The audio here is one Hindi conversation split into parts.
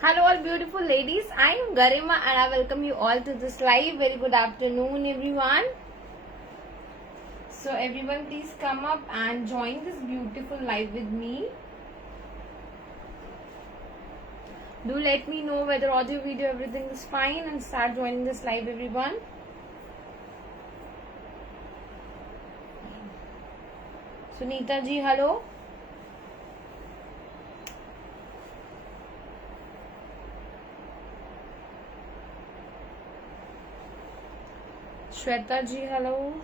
Hello all beautiful ladies, I am Garima and I welcome you all to this live. Very good afternoon everyone. So everyone please come up and join this beautiful live with me. Do let me know whether audio, video, everything is fine and start joining this live everyone. Sunita ji, hello. Shweta ji, hello.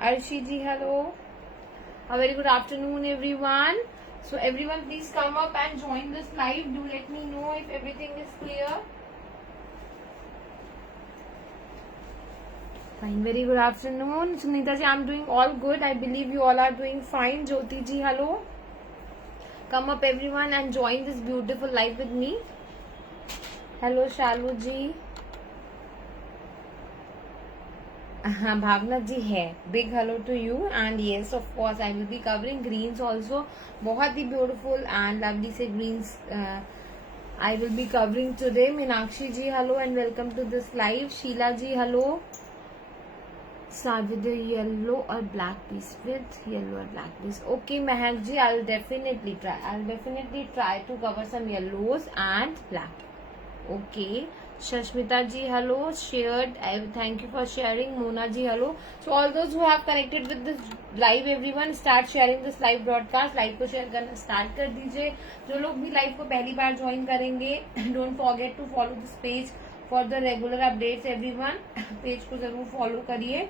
Arshi ji, hello. A very good afternoon everyone. So everyone please come up and join this live. Do let me know if everything is clear. Fine, very good afternoon. Sunita ji, I'm doing all good. I believe you all are doing fine. Jyoti ji, hello. Come up everyone and join this beautiful live with me. Hello Shalu ji. Bhavna ji है. Big hello to you and yes of course I will be covering greens also. बहुत ही beautiful and lovely से greens I will be covering today. Meenakshi ji hello and welcome to this live. Sheila ji hello. Start with the yellow or black piece with yellow or black piece. Okay, Mehak ji, I'll definitely try. I'll definitely try to cover some yellows and black. Okay. Shashmita ji, hello. Shared. Thank you for sharing. Mona ji, hello. So all those who have connected with this live, everyone start sharing this live broadcast. Live को share करना start कर दीजिए. जो लोग भी live को पहली बार join करेंगे, don't forget to follow this page for the regular updates. Everyone, page को जरूर follow करिए.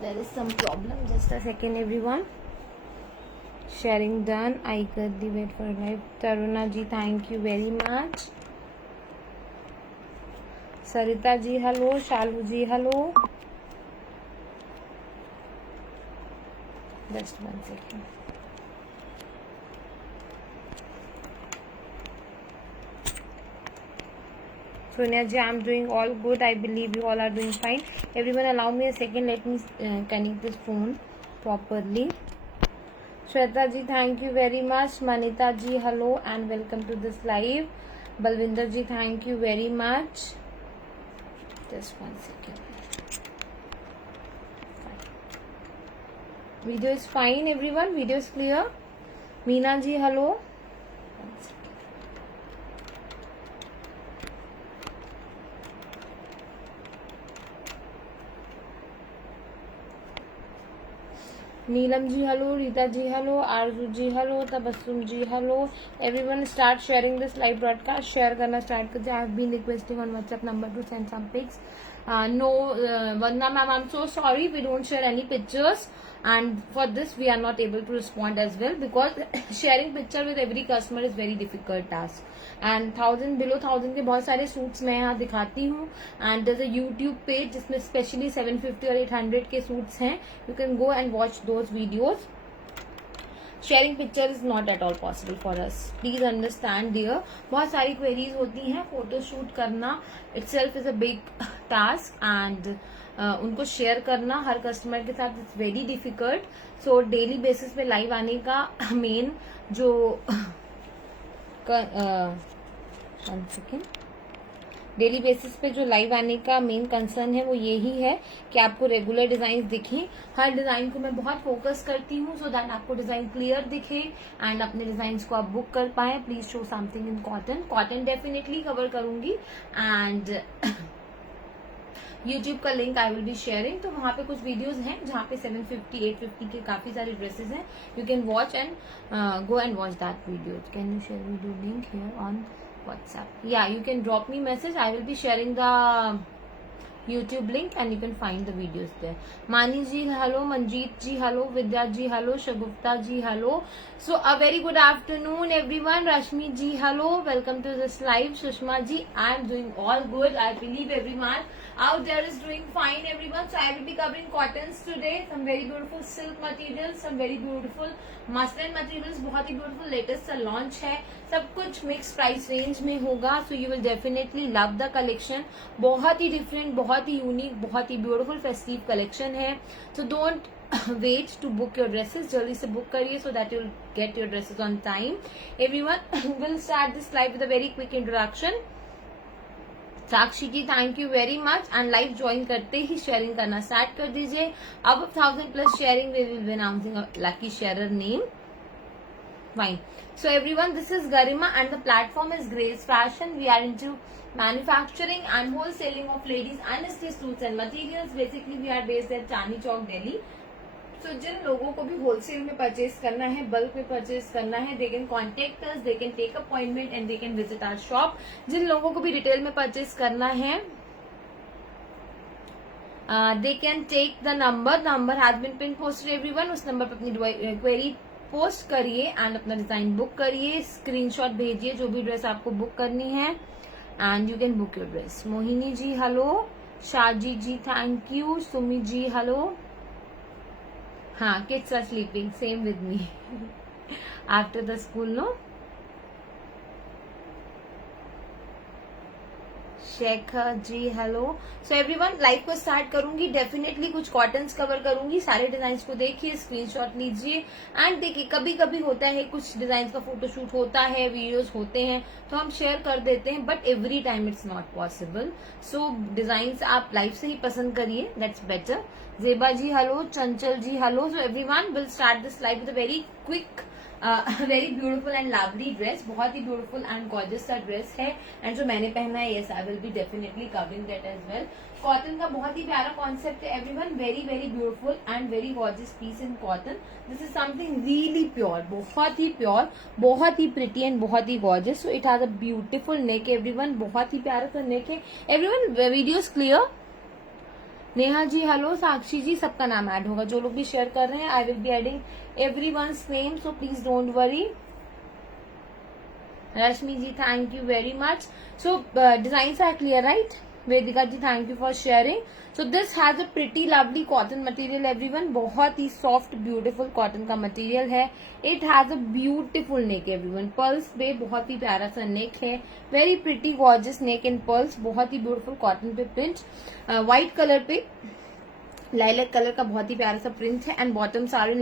There is some problem. Just a second, everyone. Sharing done. I got the wait for live. Taruna ji, thank you very much. Sarita ji, hello. Shalu ji, hello. Just 1 second. Sonia ji, I'm doing all good. I believe you all are doing fine. Everyone allow me a second. Let me connect this phone properly. Shweta ji, thank you very much. Manita ji, hello and welcome to this live. Balvinder ji, thank you very much. Just 1 second. Fine. Video is fine everyone. Video is clear. Meena ji, hello. 1 second. Neelam ji hello. Reeta ji hello. Aarzoo ji hello. Tabassum ji hello. Everyone start sharing this live broadcast. Share करना स्टार्ट कर. I have been requesting on WhatsApp number to send some pics. No, Vandana ma'am, I'm so sorry we don't share any pictures and for this we are not able to respond as well because sharing picture with every customer is very difficult task and 1000 below 1000 के बहुत सारे सूट्स मैं यहाँ दिखाती हूँ and there's a YouTube page जिसमें specially 750 और 800 के सूट्स हैं. You can go and watch those videos. Sharing picture is not at all possible for us. Please understand dear. बहुत सारी क्वेरीज होती हैं. फोटो शूट करना itself is a big task and उनको शेयर करना हर कस्टमर के साथ it's very difficult. So daily basis पे लाइव आने का मेन जो डेली बेसिस पे जो लाइव आने का मेन कंसर्न है वो यही है कि आपको रेगुलर डिजाइन दिखें. हर डिजाइन को मैं बहुत फोकस करती हूँ सो दैट आपको डिजाइन क्लियर दिखे एंड अपने डिजाइन को आप बुक कर पाए. Please show something in cotton. Cotton definitely cover करूंगी एंड यूट्यूब का link I will be sharing. तो वहां पे कुछ वीडियोस हैं जहाँ पे 750 850 के काफी सारे ड्रेसेस हैं. You can watch and go and watch that video. Can you share video link here on WhatsApp? Yeah, you can drop me message. I will be sharing the YouTube link and you can find the videos there. Mani ji, hello. Manjeet ji, hello. Vidya ji, hello. Shagufta ji, hello. So a very good afternoon everyone. Rashmi ji, hello. Welcome to this live. Sushma ji, I am doing all good. I believe everyone out there is doing fine everyone. So I will be covering cottons today. Some very beautiful silk materials, some very beautiful muslin materials. बहुत ही beautiful latest सा launch है. सब कुछ mixed price range में होगा. So you will definitely love the collection. बहुत ही different, बहुत ही unique, बहुत ही beautiful festive collection है. So don't wait to book your dresses. जल्दी से book करिए so that you'll get your dresses on time. Everyone will start this live with a very quick introduction. Sakshi ji thank you very much and live join करते ही शेयरिंग करना स्टार्ट कर दीजिए. अब 1000+ sharing we will be announcing a lucky sharer name. Fine. So everyone, this is Garima and the platform is Grace Fashion. We are into manufacturing and wholesaling of ladies unstitched suits and materials. Basically we are based at Chandni Chowk, Delhi. So जिन लोगों को भी होलसेल में परचेज करना है, बल्क में परचेज करना है, they can contact us, they can take appointment and they can visit our shop. जिन लोगों को भी रिटेल में परचेज करना है, they can take the number has been pin posted everyone. उस नंबर पर अपनी क्वेरी पोस्ट करिए एंड अपना डिजाइन बुक करिए. स्क्रीनशॉट भेजिए जो भी ड्रेस आपको बुक करनी है and you can book your dress. Mohini ji hello. Shazi ji thank you. Sumi ji hello. हाँ, kids are sleeping. Same with me. After the school, no? Shekhar ji hello. So everyone, live को स्टार्ट करूंगी. डेफिनेटली कुछ कॉटन्स कवर करूंगी. सारे डिजाइन को देखिए, स्क्रीनशॉट लीजिए एंड देखिए. कभी कभी होता है कुछ डिजाइन का फोटोशूट होता है, वीडियोस होते हैं तो हम शेयर कर देते हैं, but every time it's not possible. So design आप लाइव से ही पसंद करिए, दैट्स बेटर. जेबा ji hello. Chanchal ji hello. So everyone will start this live with a very quick very beautiful and lovely dress. बहुत ही ब्यूटीफुल एंड गॉर्जियस सा ड्रेस है एंड जो मैंने पहना है, yes I will be definitely covering that as well. Cotton का बहुत ही प्यारा कॉन्सेप्ट है everyone. Very very beautiful and very gorgeous piece in cotton. This is something really pure, बहुत ही प्योर, बहुत ही प्रिटी एंड बहुत ही gorgeous. So it has a beautiful neck everyone. बहुत ही प्यारा सा नेक है everyone. Videos clear. Neha ji hello. Sakshi ji, सबका नाम ऐड होगा जो लोग भी शेयर कर रहे हैं. आई will be adding everyone's name, so please don't worry. Rashmi ji, thank you very much. So designs are clear, right? Vedika ji, thank you for sharing. So this has a pretty lovely cotton material everyone. बहुत ही soft beautiful cotton का material है. It has a beautiful neck everyone. Pearls पे बहुत ही प्यारा सा neck है. Very pretty gorgeous neck and pearls. बहुत ही beautiful cotton पे print. White color पे लाइलैक कलर का बहुत ही प्यारा सा प्रिंट है and bottoms are in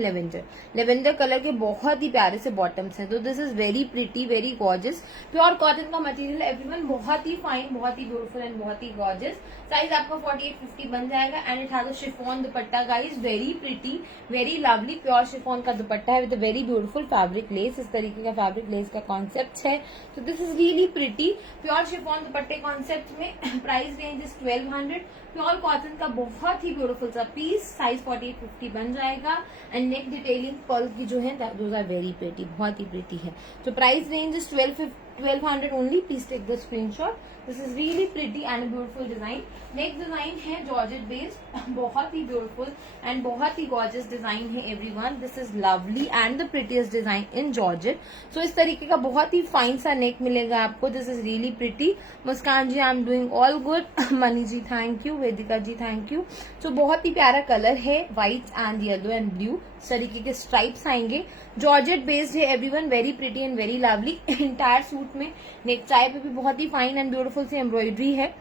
lavender colour के बहुत ही प्यारे से बॉटम्स हैं. तो this is very pretty, very gorgeous. Pure cotton का मटेरियल एवरीवन. बहुत ही फाइन, बहुत ही ब्यूटीफुल एंड बहुत ही गॉर्जियस. साइज आपका 48-50 बन जाएगा and it has a chiffon dupatta guys. Very pretty, very lovely pure chiffon का दुपट्टा है with a very beautiful fabric less. इस तरीके का फैब्रिक लेस का कॉन्सेप्ट है. तो this is really pretty pure chiffon दुपट्टे कॉन्सेप्ट में. Price range is 1200. Pure cotton का बहुत ही ब्यूटीफुल सा पीस. साइज 48-50 बन जाएगा एंड नेक डिटेलिंग पर्ल की जो है दोज आर वेरी प्रिटी, बहुत ही प्रिटी है. तो price range is 1200 only. Please take the screenshot. This is really pretty and beautiful design. Next design है जॉर्जेट बेस्ड. बहुत ही ब्यूटीफुल एंड बहुत ही गॉर्जियस डिजाइन है everyone. This is lovely and the prettiest design in georgette. So इस तरीके का बहुत ही फाइन सा नेक मिलेगा आपको. This is really pretty. Muskaan ji, I am doing all good. Mani ji thank you. Vedika ji thank you. So बहुत ही प्यारा कलर है, white and yellow and blue. इस तरीके के स्ट्राइप्स आएंगे. जॉर्जेट बेस्ड है everyone. Very pretty and very lovely. Entire suit में नेक टाई पे भी बहुत ही फाइन एंड ब्यूटीफुल सी एम्ब्रॉयडरी है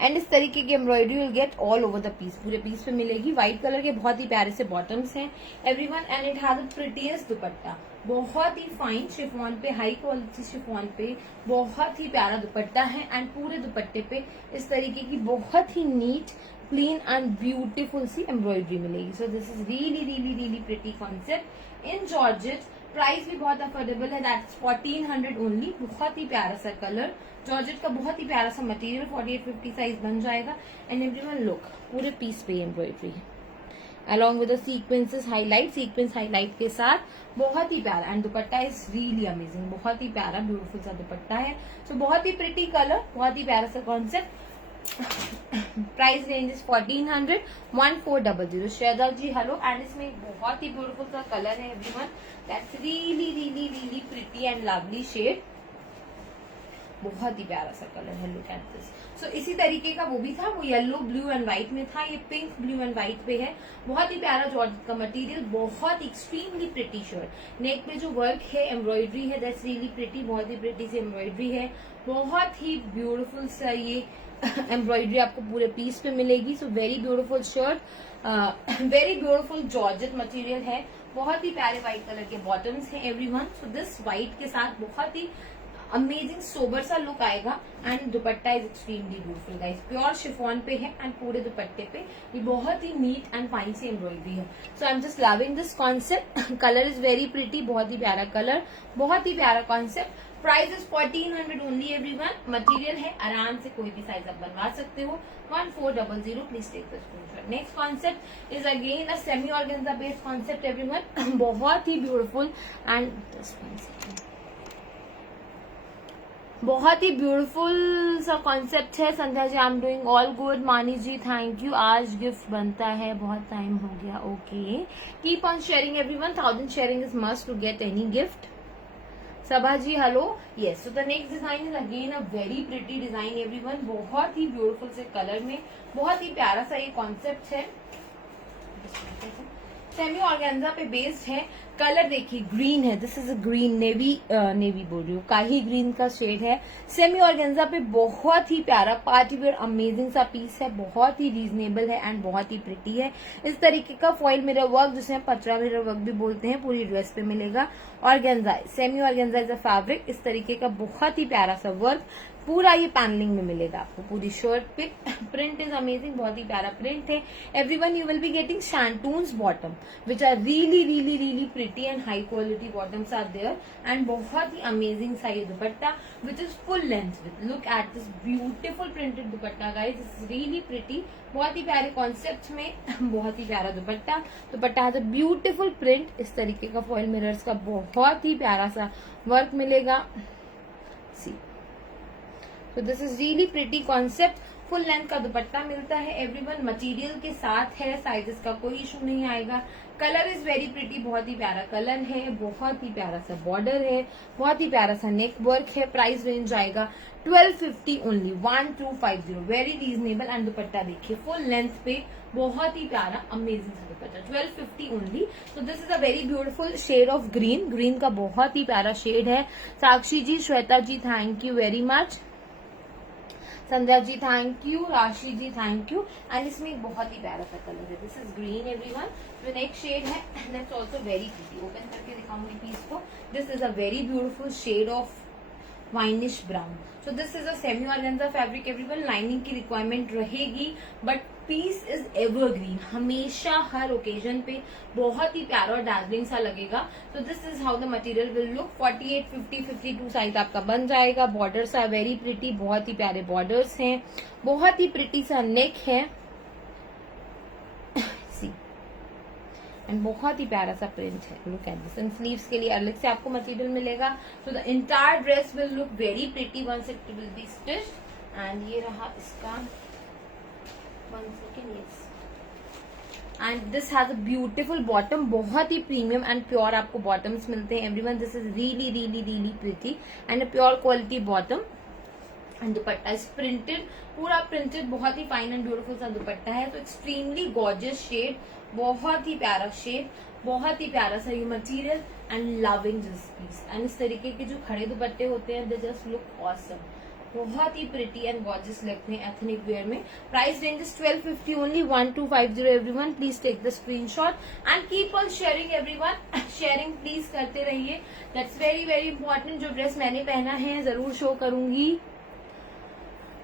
एंड इस तरीके की embroidery will get all over the piece. पूरे पीस पे मिलेगी. व्हाइट कलर के बहुत ही प्यारे से बॉटम्स हैं everyone and it has a prettiest दुपट्टा. बहुत ही फाइन शिफॉन पे, हाई क्वालिटी शिफॉन पे बहुत ही प्यारा दुपट्टा है एंड पूरे दुपट्टे पे इस तरीके की बहुत ही नीट, क्लीन एंड ब्यूटीफुल सी एम्ब्रॉयडरी मिलेगी. So this is really really really pretty concept in georgette. Price भी बहुत अफोर्डेबल है. That's 1400 only. बहुत ही प्यारा सा कलर. जॉर्जेट का बहुत ही प्यारा सा मटेरियल. 48-50 साइज बन जाएगा एंड एवरीवन लुक. पूरे पीस पे एम्ब्रॉयडरी है along with sequences highlight. Sequence highlight के साथ बहुत ही प्यारा and dupatta is really amazing. बहुत ही प्यारा ब्यूटीफुल सा दुपट्टा है. सो बहुत ही प्रिटी कलर, बहुत ही प्यारा सा concept. Price range is 1400, 1400. Shweta ji hello. And इसमें एक बहुत ही ब्यूटीफुल सा कलर है everyone, that's really really really pretty and lovely shade. बहुत ही प्यारा सा कलर है, लुक एट दिस. सो इसी तरीके का वो भी था, वो येलो ब्लू एंड व्हाइट में था, ये पिंक ब्लू एंड व्हाइट पे है. बहुत ही प्यारा जॉर्जेट का मटेरियल, बहुत एक्सट्रीमली प्रिटी शर्ट. नेक पे जो वर्क है, एम्ब्रॉयडरी है, दैट्स रियली प्रिटी. बहुत ही प्रिटी सी एम्ब्रॉयडरी है, बहुत ही ब्यूटीफुल सा ये एम्ब्रॉयडरी आपको पूरे पीस पे मिलेगी. So very beautiful shirt, very beautiful georgette material है. बहुत ही प्यारे व्हाइट कलर के बॉटम्स हैं एवरीवन. सो दिस व्हाइट के साथ बहुत ही अमेजिंग सोबर सा लुक आएगा. And dupatta is extremely beautiful guys, pure chiffon पे है एंड पूरे दुपट्टे पे ये बहुत ही नीट एंड फाइन सी एम्ब्रॉयडरी है. So I am just loving this concept. Colour is very pretty, बहुत ही प्यारा कलर, बहुत ही प्यारा concept. Price is 1400 only everyone. Material है, आराम से कोई भी साइज आप बनवा सकते हो. 1400. Please take the screenshot. Next concept is again a semi organza based concept everyone. बहुत ही ब्यूटीफुल एंड बहुत ही ब्यूटीफुल सा कॉन्सेप्ट है. Sandhya ji I am doing all good. Mani ji thank you. आज गिफ्ट बनता है, बहुत टाइम हो गया. Okay, keep on sharing everyone. 1000 sharing is must to get any gift. Sabha ji hello. Yes, so the next design is again a very pretty design everyone. बहुत ही ब्यूटीफुल से कलर में, बहुत ही प्यारा सा ये कॉन्सेप्ट है. सेमी ऑर्गेन्जा पे बेस्ड है. कलर देखिए ग्रीन है, this is a green, navy बोल रही हूँ, काही ग्रीन का शेड है. सेमी ऑर्गेन्जा पे बहुत ही प्यारा पार्टी वेयर अमेजिंग सा पीस है. बहुत ही रीजनेबल है एंड बहुत ही प्रिटी है. इस तरीके का फॉइल मिरर वर्क, जिसे हम पचरा मिरर वर्क भी बोलते हैं, पूरी ड्रेस पे मिलेगा. Organza, semi organza is a fabric. इस तरीके का बहुत ही प्यारा सा वर्क पूरा ये पैनलिंग में मिलेगा आपको पूरी शर्ट पे. प्रिंट इज अमेजिंग, बहुत ही प्यारा प्रिंट है everyone. You will be getting shantoons bottom which are really really really pretty and high quality bottoms are there. And बहुत ही अमेजिंग सा ये dupatta which is full length with, look at this beautiful printed dupatta guys. Is really pretty, बहुत ही प्यारे कॉन्सेप्ट में बहुत ही प्यारा dupatta. Dupatta has a beautiful print. इस तरीके का फॉइल मिरर्स का बहुत ही प्यारा सा वर्क मिलेगा. सी, तो this is really pretty concept. Full length का दुपट्टा मिलता है एवरीवन. मटेरियल के साथ है, साइजेस का कोई इशू नहीं आएगा. कलर इज वेरी प्रिटी, बहुत ही प्यारा कलर है, बहुत ही प्यारा सा बॉर्डर है, बहुत ही प्यारा सा नेक वर्क है. प्राइस रेंज आएगा 1250 only, 1250. Very reasonable. And dupatta देखिए फुल लेंथ पे, बहुत ही प्यारा अमेजिंग सा dupatta, 1250 only. So this is a very beautiful shade of green. Green का बहुत ही प्यारा शेड है. Sakshi ji, Shweta ji thank you very much. Sandhya ji thank you. Rashi ji thank you. And इसमें एक बहुत ही प्यारा सा कलर है, दिस इज ग्रीन एवरीवन. जो नेक्स्ट शेड है that's also very pretty. Open करके दिखाऊंगी पीस को. This is a very beautiful shade of winish brown. So this is a semi organza fabric everyone. Lining की रिक्वायरमेंट रहेगी बट पीस इज एवरग्रीन, हमेशा हर ओकेजन पे बहुत ही प्यारा और डार्लिंग सा लगेगा. तो this is how the material will look. 48, 50, 52 size आपका बन जाएगा. बॉर्डर्स आर वेरी प्रिटी, बहुत ही प्यारे बॉर्डर्स हैं, बहुत ही प्रिटी सा नेक है. एंड बहुत ही प्यारा सा प्रिंट है, look at this. And sleeves के लिए अलग से आपको मटेरियल मिलेगा. तो the entire dress will look very pretty once it will be stitched. And ये रहा इसका 1 second, yes. And this has a beautiful bottom. बहुत ही प्रीमियम एंड प्योर आपको बॉटम्स मिलते हैं everyone. This is really really really pretty and a pure quality bottom. And dupatta is printed, पूरा प्रिंटेड, बहुत ही फाइन एंड ब्यूटीफुल सा दुपट्टा है. तो एक्सट्रीमली गॉर्जियस शेड, बहुत ही प्यारा शेड, बहुत ही प्यारा सा ये material. And loving this piece. And इस तरीके के जो खड़े दुपट्टे होते हैं दे जस्ट लुक ऑसम. बहुत ही प्रिटी एंड गॉर्जियस लगते हैं एथनिक वेयर में. Price range is 1250 only, 1250 everyone. Please take the screenshot and keep on sharing everyone. Sharing please करते रहिए, दैट्स वेरी वेरी इंपॉर्टेंट. जो ड्रेस मैंने पहना है जरूर शो करूंगी.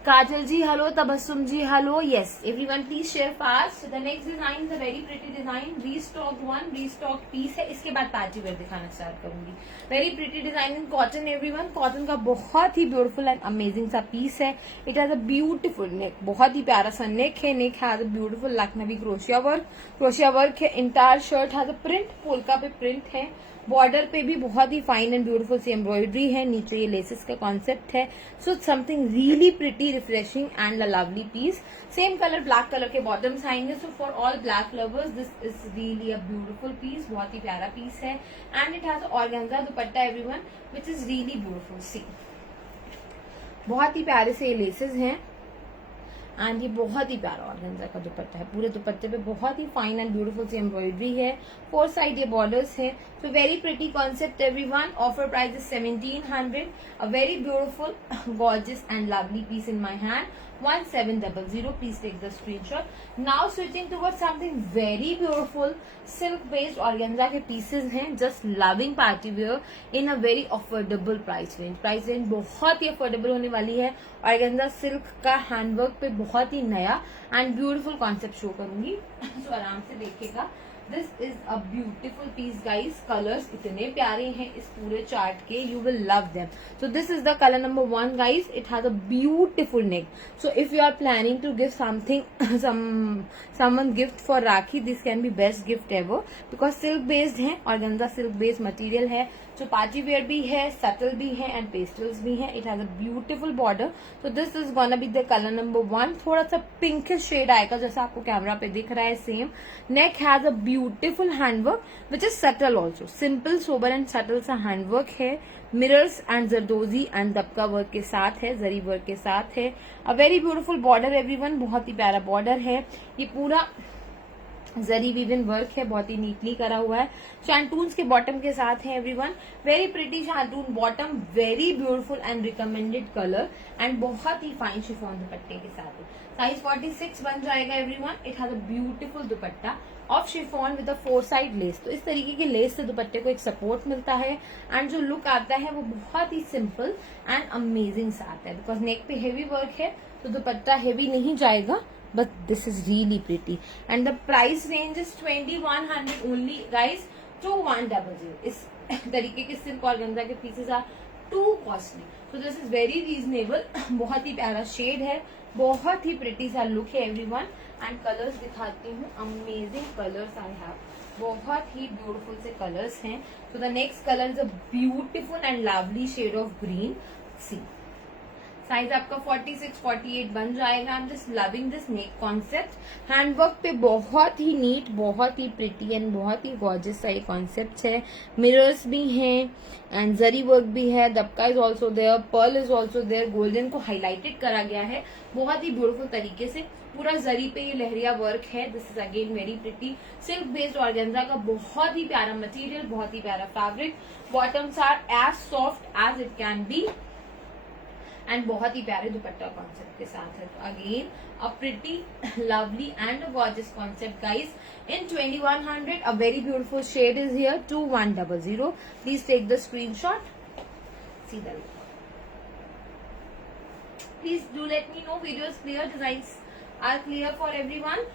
Kajal ji hello. Tabassum ji hello. Yes everyone please share fast. The next design is a very pretty design. Restock one, restock piece है. इसके बाद पार्टी वेयर दिखाना स्टार्ट करूंगी. Very pretty design in cotton everyone. Cotton का बहुत ही ब्यूटीफुल एंड अमेजिंग सा पीस है. It has a beautiful neck, बहुत ही प्यारा सा नेक है. Neck has a beautiful Lucknowi crochet work. Crochet work है. Entire shirt has a print, polka पे प्रिंट है. बॉर्डर पे भी बहुत ही फाइन एंड ब्यूटीफुल सी एम्ब्रॉयडरी है, नीचे ये लेसेस का कॉन्सेप्ट है. So something really pretty, refreshing and a lovely piece. Same colour black colour के बॉटम्स आएंगे. So for all black lovers this is really a beautiful piece. बहुत ही प्यारा पीस है and it has organza dupatta everyone which is really beautiful. सी बहुत ही प्यारे से लेसेस हैं एंड ये बहुत ही प्यारा ऑर्गेन्जा का दुपट्टा है. पूरे दुपट्टे पे बहुत ही फाइन एंड ब्यूटीफुल सी एम्ब्रॉयडरी है. 4 साइड ये बॉर्डर्स है. So very pretty concept everyone. Offer price is 1700. A very beautiful gorgeous and lovely piece in my hand. 1700. Please take the screenshot. Now switching towards something very beautiful. Silk based organza के pieces हैं. Just loving party wear in a very affordable price range. Price range बहुत ही affordable होने वाली है. organza silk का हैंडवर्क पे बहुत ही नया एंड ब्यूटीफुल कॉन्सेप्ट शो करूंगी. तो आराम से देखिएगा. This is a beautiful piece guys. Colours इतने प्यारे हैं इस पूरे चार्ट के, you will love them. So this is the colour number 1 guys. It has a beautiful neck. So if you are planning to give something someone gift for Rakhi, this can be best gift ever because silk based है. organza silk based material है. So party wear भी है, subtle भी है and pastels भी है. It has a beautiful border. So this is gonna be the color number 1. थोड़ा सा pinkish shade आएगा जैसा आपको कैमरा पे दिख रहा है. Same neck has a beautiful handwork which is subtle also. Simple, sober and subtle सा handwork है. Mirrors and zardozi and dabka work के साथ है, जरी वर्क के साथ है. A very beautiful border everyone. बहुत ही प्यारा बॉर्डर है. ये पूरा जरी वीवन वर्क है, बहुत ही नीटली करा हुआ है. शैंटून्स के बॉटम के साथ है everyone. Very pretty shantoon bottom, very beautiful and recommended colour and बहुत ही फाइन शिफॉन दुपट्टे के साथ है. साइज 46 बन जाएगा everyone. It has a beautiful dupatta of chiffon with a 4 side lace. तो इस तरीके के लेस से दुपट्टे को एक सपोर्ट मिलता है एंड जो लुक आता है वो बहुत ही सिंपल एंड अमेजिंग सा आता है. बिकॉज नेक पे हेवी वर्क है तो दुपट्टा हेवी नहीं जाएगा. But this is really pretty and the price range is 2100 only guys. 2100. इस तरीके के सिल्क ऑर्गेन्जा के pieces are too costly. So this is very reasonable. बहुत ही प्यारा शेड है, बहुत ही प्रिटी सा लुक है एवरीवन. एंड कलर्स दिखाती हूँ. Amazing colours I have. बहुत ही ब्यूटीफुल से कलर्स हैं. So the next color is a beautiful and lovely shade of green. See. Size आपका 46, 48 बन जाएगा. आई am just loving this neck concept. Handwork पे बहुत ही नीट, बहुत ही प्रिटी एंड बहुत ही गॉर्जियस सा ये कॉन्सेप्ट है. मिरर्स भी हैं एंड जरी वर्क भी है. Dabka is also there, pearl is also there. Golden को हाईलाइटेड करा गया है बहुत ही ब्यूटीफुल तरीके से. पूरा जरी पे ये लहरिया वर्क है. This is again very pretty. Silk based organza का बहुत ही प्यारा मटेरियल, बहुत ही प्यारा fabric. Bottoms are as soft as it can be and बहुत ही प्यारे दुपट्टा कॉन्सेप्ट के साथ है. Again a pretty, lovely and gorgeous concept guys in 2100. A very beautiful shade is here. 2100. Please take the screenshot. See the look. Please do let me no video is clear, designs are clear for everyone.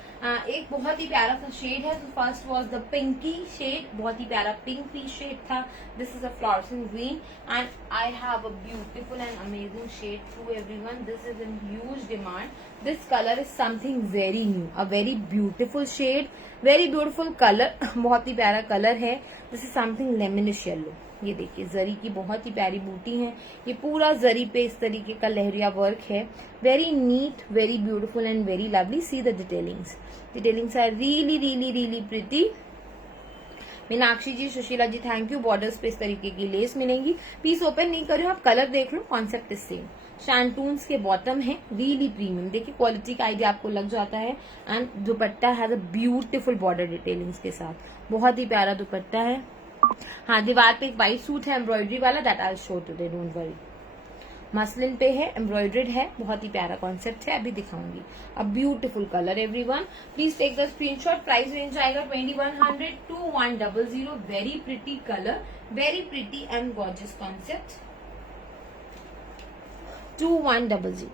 एक बहुत ही प्यारा सा शेड है. First was the pinky shade. बहुत ही प्यारा पिंक पीस शेड था. This is a fluorescent green and I have a beautiful and amazing shade through everyone. This is in huge demand. This colour is something very new. A very beautiful shade, very beautiful colour. बहुत ही प्यारा कलर है. This is something lemonish yellow. ये देखिए जरी की बहुत ही प्यारी बूटी है. ये पूरा जरी पे इस तरीके का लहरिया वर्क है. Very neat, very beautiful and very lovely. See the detailings. Detailings are really really really pretty. Meenakshi ji, Sushila ji, thank you. Borders पे इस तरीके की लेस मिलेंगी. पीस ओपन नहीं कर रही हूँ, आप कलर देख लो. Concept is same. शैंटून्स के बॉटम है, रियली प्रीमियम. देखिए क्वालिटी का आइडिया आपको लग जाता है. And dupatta has a beautiful border detailings के साथ. बहुत ही प्यारा दुपट्टा है. हाँ, दीवार पे एक व्हाइट सूट है एम्ब्रॉयडरी वाला. That I show today, don't worry. Muslin पे है, एम्ब्रॉयडर्ड है. बहुत ही प्यारा कॉन्सेप्ट है, अभी दिखाऊंगी. A beautiful colour everyone. Please take the screenshot. Price range आएगा 2100 to 2100. Very pretty colour, very pretty and gorgeous concept. 2100.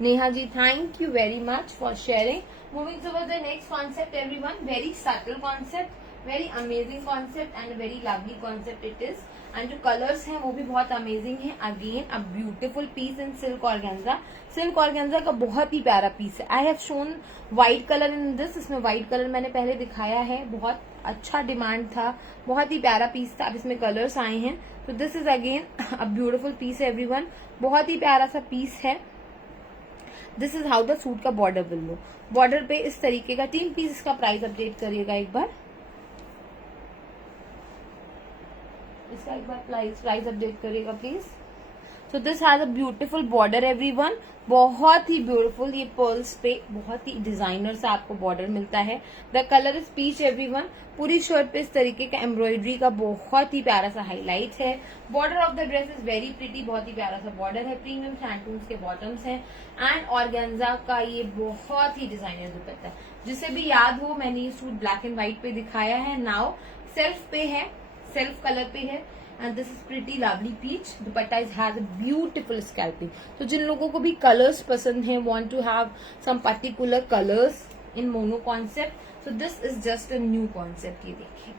Neha ji, thank you very much for sharing. Moving towards the next concept everyone. Very subtle concept, very amazing concept and very lovely concept it is. And जो कलर्स हैं वो भी बहुत अमेजिंग है. Again a beautiful piece in silk organza. Silk organza का बहुत ही प्यारा पीस है. आई have shown white colour in this. इसमें व्हाइट कलर मैंने पहले दिखाया है. बहुत अच्छा डिमांड था, बहुत ही प्यारा पीस था. अब इसमें कलर्स आए हैं. तो this is again a beautiful piece everyone, बहुत ही प्यारा सा पीस है. This is how the suit का बॉर्डर विल लुक. बॉर्डर पे इस तरीके का 3 पीस. इसका प्राइस अपडेट करिएगा एक बार. इसका एक बार प्राइस अपडेट करिएगा please. So this has a beautiful border everyone, बहुत ही ब्यूटीफुल. ये पर्ल्स पे बहुत ही डिजाइनर सा आपको बॉर्डर मिलता है. The colour is peach everyone. पूरी शर्ट पे इस तरीके का एम्ब्रॉयडरी का बहुत ही प्यारा सा हाईलाइट है. Border of the dress is very pretty, बहुत ही प्यारा सा बॉर्डर है. प्रीमियम शैंटून्स के बॉटम्स हैं एंड ऑर्गेन्जा का ये बहुत ही डिजाइनर दुपट्टा. जिसे भी याद हो, मैंने ये सूट ब्लैक एंड व्हाइट पे दिखाया है. नाउ सेल्फ पे है, सेल्फ कलर पे है. And this is pretty lovely peach. Dupatta is has a beautiful scalping. तो जिन लोगों को भी कलर्स पसंद है, want to have some particular colours in mono concept, so this is just a new concept. ये देखिए,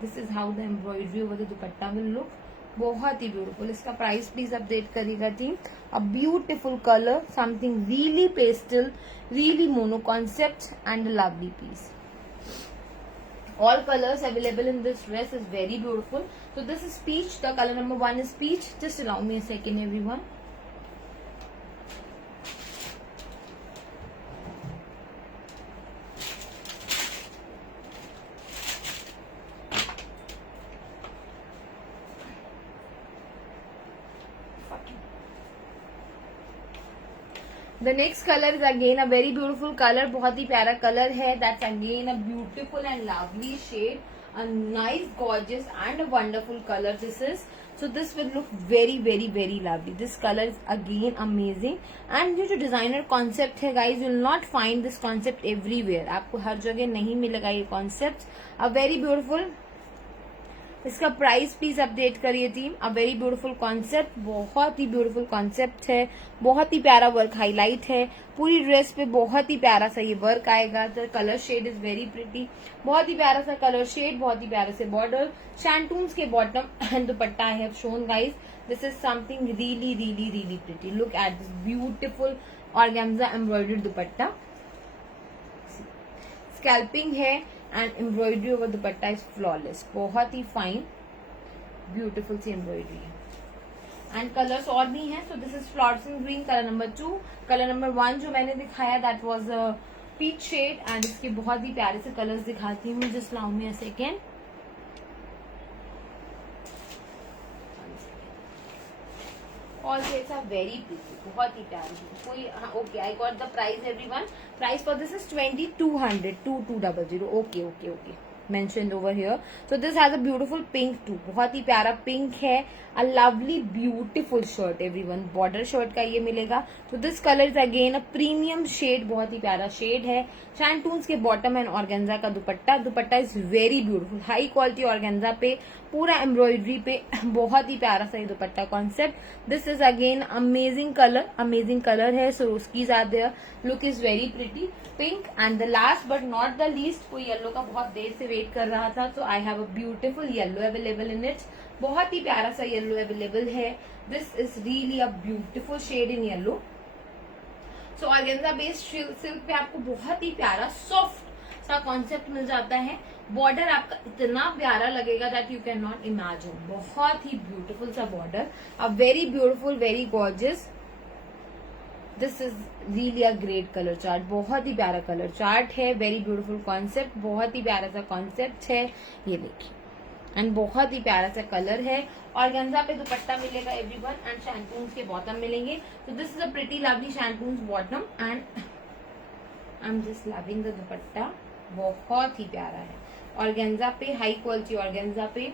this is how the embroidery over the dupatta will look. बहुत ही ब्यूटीफुल. इसका प्राइस प्लीज अपडेट करिएगा team. A beautiful colour, something really pastel, really mono concept and lovely piece. All colors available in this dress is very beautiful. So this is peach. The color number 1 is peach. Just allow me a second, everyone. The next color is again a very beautiful color. बहुत ही प्यारा color है. That's again a beautiful and lovely shade. A nice, gorgeous and a wonderful color this is. So this will look very very very lovely. This color is again amazing. And ये जो designer concept है guys, you will not find this concept everywhere. आपको हर जगह नहीं मिलेगा ये concept. A very beautiful. इसका प्राइस प्लीज अपडेट करिए टीम. अ वेरी ब्यूटीफुल कॉन्सेप्ट, बहुत ही ब्यूटीफुल कॉन्सेप्ट है. बहुत ही प्यारा वर्क हाईलाइट है. पूरी ड्रेस पे बहुत ही प्यारा सा ये वर्क आएगा. The colour shade is very pretty. बहुत ही प्यारा सा कलर शेड, बहुत ही प्यारे से बॉर्डर. शैंटून्स के bottom and dupatta I have shown guys. This is something really really really pretty. Look at this beautiful organza embroidered dupatta. Scalloping है and embroidery over dupatta is flawless. बहुत ही फाइन ब्यूटीफुल सी एम्ब्रॉयडरी है. एंड कलर्स और भी हैं. So this is fluorescent green colour number 2. Colour number 1 जो मैंने दिखाया that was peach shade. And इसके बहुत ही प्यारे से कलर्स दिखाती हूँ. Just allow me a second. All shades are very pretty. बहुत ही प्यारी. कोई okay, I got the price everyone. Price for this is 2200. 2200. Okay okay okay. mentioned over here. So this has a beautiful pink too. बहुत ही प्यारा पिंक है. A lovely beautiful shirt everyone. Border shirt का ये मिलेगा. So this color is again a premium shade. बहुत ही प्यारा शेड है. शैंटून्स के बॉटम एंड ऑर्गेन्जा का dupatta. Dupatta is very beautiful. High quality organza पे, पूरा एम्ब्रॉयडरी पे, बहुत ही प्यारा सा ये dupatta concept. This is again amazing colour. Amazing colour है. Swarovskis are there. Look is very pretty. Pink and the last but not the least, कोई येलो का बहुत देर से वेट कर रहा था. तो I have a beautiful yellow available in it. बहुत ही प्यारा सा येलो अवेलेबल है. This is really a beautiful shade in yellow. So organza based silk पे आपको बहुत ही प्यारा सॉफ्ट सा कॉन्सेप्ट मिल जाता है. बॉर्डर आपका इतना प्यारा लगेगा that you can not imagine. बहुत ही ब्यूटीफुल सा border. A very beautiful, very gorgeous. This is really a great colour chart. बहुत ही प्यारा कलर चार्ट है. Very beautiful concept. बहुत ही प्यारा सा कॉन्सेप्ट है. ये देखिए. एंड बहुत ही प्यारा सा कलर है. ऑर्गेन्जा पे दुपट्टा मिलेगा एवरीवन एंड शैंटून्स के बॉटम मिलेंगे. तो this is a pretty lovely shantoons bottom and I am just loving the dupatta. बहुत ही प्यारा है. ऑर्गेन्जा पे, हाई क्वालिटी ऑर्गेन्जा पे,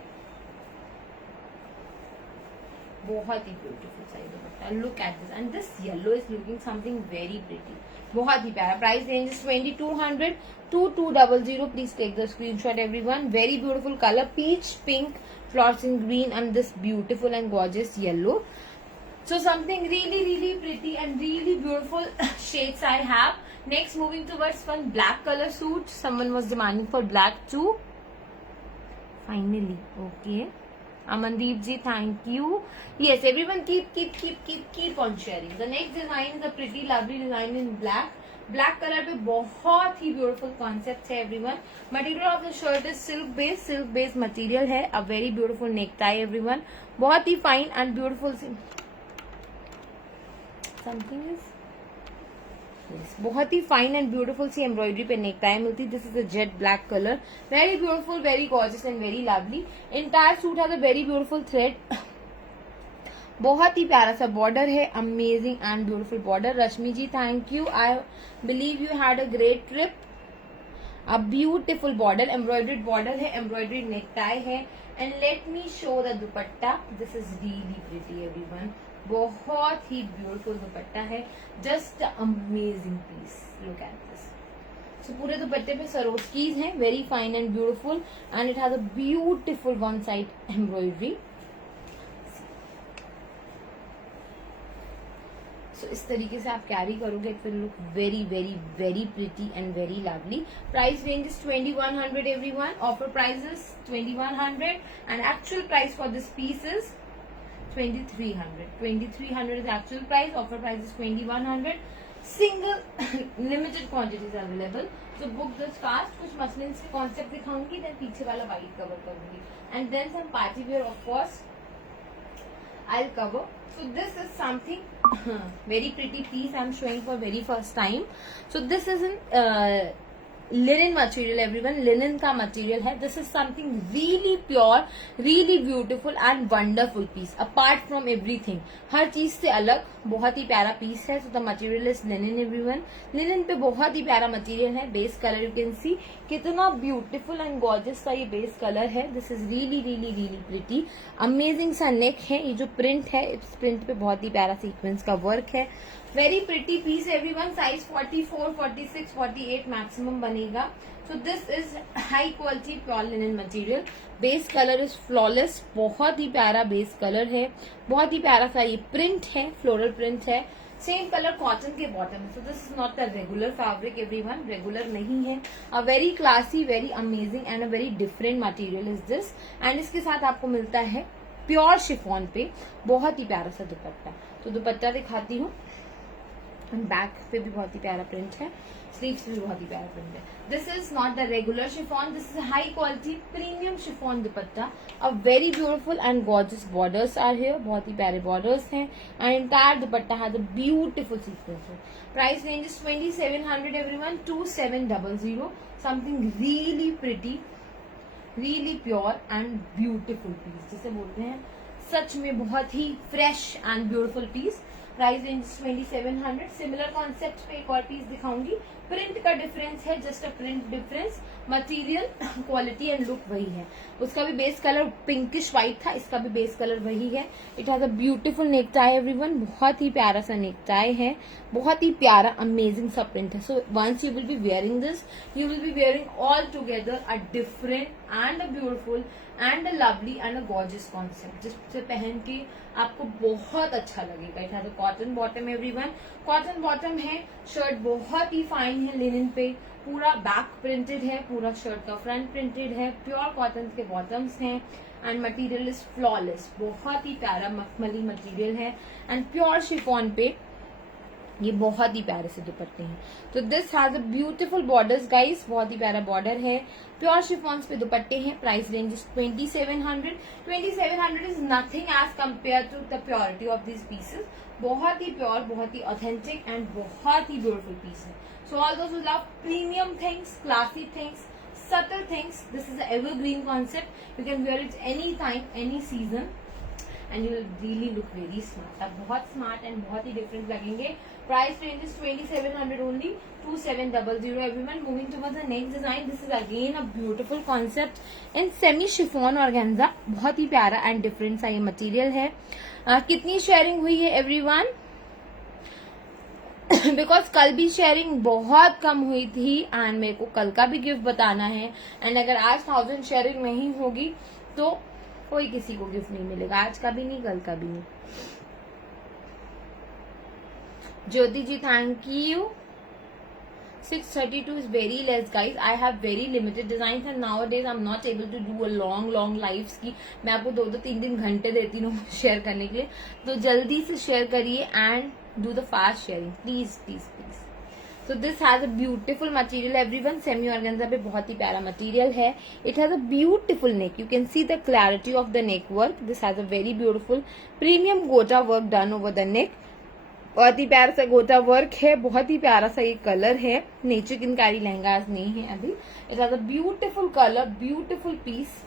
बहुत ही ब्यूटीफुल सा ये dupatta. Look at this and this yellow is looking something very pretty. बहुत ही प्यारा. Price range is 2200. 2200. Please take the screenshot everyone. Very beautiful colour. Peach, pink, fluorescent green and this beautiful and gorgeous yellow. So something really really pretty and really beautiful shades I have. Next, moving towards one black color suit. Someone was demanding for black too. Finally, okay. Amandeep ji, thank you. Yes, everyone keep on sharing. The next design is a pretty lovely design in black. Black colour पे बहुत ही ब्यूटीफुल कॉन्सेप्ट है everyone. Material of the shirt is silk based material है. A very beautiful neck tie everyone. बहुत ही fine and beautiful something is बहुत ही फाइन एंड ब्यूटीफुल सी एम्ब्रॉयडरी पे नेक टाई मिलती है. This is a jet black colour. Very beautiful, very gorgeous and very lovely. Entire suit has a very beautiful thread. बहुत ही प्यारा सा बॉर्डर है. Amazing and beautiful border. Rashmi ji, thank you. I believe you had a great trip. A beautiful border, embroidered border है, एम्ब्रॉयडर्ड नेक टाई है. And let me show the dupatta. This is really pretty everyone. बहुत ही ब्यूटीफुल दुपट्टा है. Just amazing piece. Look at this. So पूरे दुपट्टे पे सरोस्कीज हैं. Very fine and beautiful and it has a beautiful one side embroidery. So इस तरीके से आप कैरी करोगे. It will look very very very pretty and very lovely. Price range is 2100 everyone. Offer price is 2100 and actual price for this piece is 2300. 2300 is actual price. Offer price is 2100. Single limited quantities available. So book this fast. कुछ मसलिन के कॉन्सेप्ट दिखाऊंगी, देन पीछे वाला वाइट कवर करूंगी and then some party wear of course I'll cover. So this is something very pretty piece I'm showing for very first time. So this is an linen material everyone. Linen का material है. This is something really pure, really beautiful and wonderful piece. Apart from everything, हर चीज से अलग बहुत ही प्यारा पीस है. So the material is linen everyone. Linen पे बहुत ही प्यारा material है. Base color you can see कितना beautiful and gorgeous सा ये base color है. This is really really really pretty. Amazing सा neck है. ये जो print है, इस print पे बहुत ही प्यारा sequence का work है. Very pretty piece everyone. Size 44, 46, 48 maximum बनेगा. So this is high quality pure linen material. Base colour is flawless. बहुत ही प्यारा बेस कलर है. बहुत ही प्यारा सा ये प्रिंट है, फ्लोरल प्रिंट है. सेम कलर कॉटन के बॉटम है. सो this is not a regular fabric everyone. Regular नहीं है. A very classy, very amazing and a very different material is this. And इसके साथ आपको मिलता है प्योर शिफॉन पे बहुत ही प्यारा सा दुपट्टा. तो दुपट्टा दिखाती हूँ. बैक पे भी बहुत ही प्यारा प्रिंट है. स्लीव्स पे भी बहुत ही प्यारा प्रिंट है. This is not the regular chiffon. This is high quality premium chiffon dupatta. A very beautiful and gorgeous borders are here. बहुत ही प्यारे बॉर्डर्स हैं and entire dupatta has a beautiful sequence. Price range is 2700 everyone. 2700. Something really pretty, really pure and beautiful piece जिसे बोलते हैं. सच में बहुत ही fresh and beautiful piece. Price range 2700. Similar concept पे एक और पीस दिखाऊंगी. प्रिंट का डिफरेंस है, just a print difference. Material, quality and look वही है. उसका भी बेस कलर पिंकिश व्हाइट था, इसका भी बेस कलर वही है. It has a beautiful neck tie everyone. बहुत ही प्यारा सा नेक टाई है. बहुत ही प्यारा अमेजिंग सा प्रिंट है. So once you will be wearing this, you will be wearing altogether a different and a beautiful and a lovely and a gorgeous concept जिससे पहन के आपको बहुत अच्छा लगेगा. It has a cotton bottom everyone. Cotton bottom है. शर्ट बहुत ही फाइन है. लिनन पे पूरा बैक प्रिंटेड है. पूरा शर्ट का फ्रंट प्रिंटेड है. प्योर कॉटन के बॉटम्स हैं एंड मटेरियल इज फ्लॉलेस. बहुत ही प्यारा मखमली मटेरियल है एंड प्योर शिफॉन पे ये बहुत ही प्यारे से दुपट्टे हैं. तो this has a beautiful borders guys. बहुत ही प्यारा बॉर्डर है. प्योर शिफॉन्स पे दुपट्टे हैं. Price range is 2700. 2700 is nothing as compare to the purity of this pieces. बहुत ही प्योर, बहुत ही ऑथेंटिक एंड बहुत ही ब्यूटीफुल पीस है. So all those who love premium things, classy things, subtle things, this is an evergreen concept. You can wear it any time, any season and you will really look very smart. आप बहुत smart and बहुत ही different लगेंगे. Price range is 2700 only. 2700 everyone. Moving towards the next design. This is again a beautiful concept in semi chiffon organza. बहुत ही प्यारा and different सा ये material है. कितनी शेयरिंग हुई है everyone? बिकॉज कल भी शेयरिंग बहुत कम हुई थी एंड मेरे को कल का भी गिफ्ट बताना है. एंड अगर आज 1000 शेयरिंग नहीं होगी तो कोई किसी को गिफ्ट नहीं मिलेगा. आज का भी नहीं, कल का भी नहीं. ज्योति जी thank you. 632 is very less guys. I have very limited designs and nowadays I'm not able to do a long lives की मैं आपको 2-3 घंटे देती हूँ शेयर करने के लिए, तो जल्दी से शेयर करिए and do the fast sharing please please please. So this has a beautiful material everyone. Semi organza पे बहुत ही प्यारा material है. It has a beautiful neck. You can see the clarity of the neck work. This has a very beautiful premium gota work done over the neck. बहुत ही प्यारा सा गोटा वर्क है, बहुत ही प्यारा सा ये कलर है. नेचर किनकारी लहंगास नहीं है अभी. It has a beautiful colour, beautiful piece,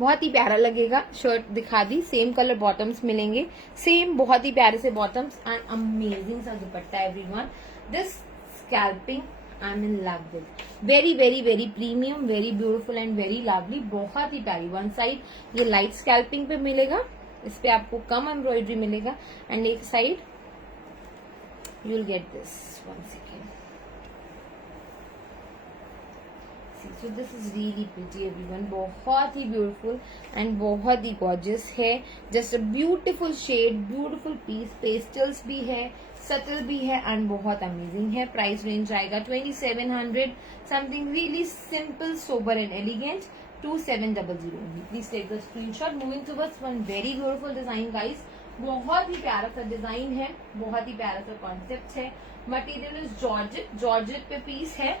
बहुत ही प्यारा लगेगा. शर्ट दिखा दी, सेम कलर बॉटम्स मिलेंगे, सेम बहुत ही प्यारे से बॉटम्स एंड अमेजिंग सा dupatta everyone. This scalloping I am in love with. Very very very premium, very beautiful and very lovely. बहुत ही प्यारी. वन साइड ये लाइट स्कैल्पिंग पे मिलेगा, इस पे आपको कम एम्ब्रॉयडरी मिलेगा एंड एक side you will get this. One second. So this is really pretty everyone. बहुत ही beautiful and बहुत ही gorgeous है. Just a beautiful shade, beautiful piece. Pastels भी है, subtle भी है and बहुत amazing है. Price range आएगा 2700. Something really simple, sober and elegant. 2700 only. Please take the screenshot. Moving towards one very beautiful design guys. बहुत ही प्यारा सा डिजाइन है, बहुत ही प्यारा सा कॉन्सेप्ट है. Material is georgette. जॉर्जेट पे पीस है.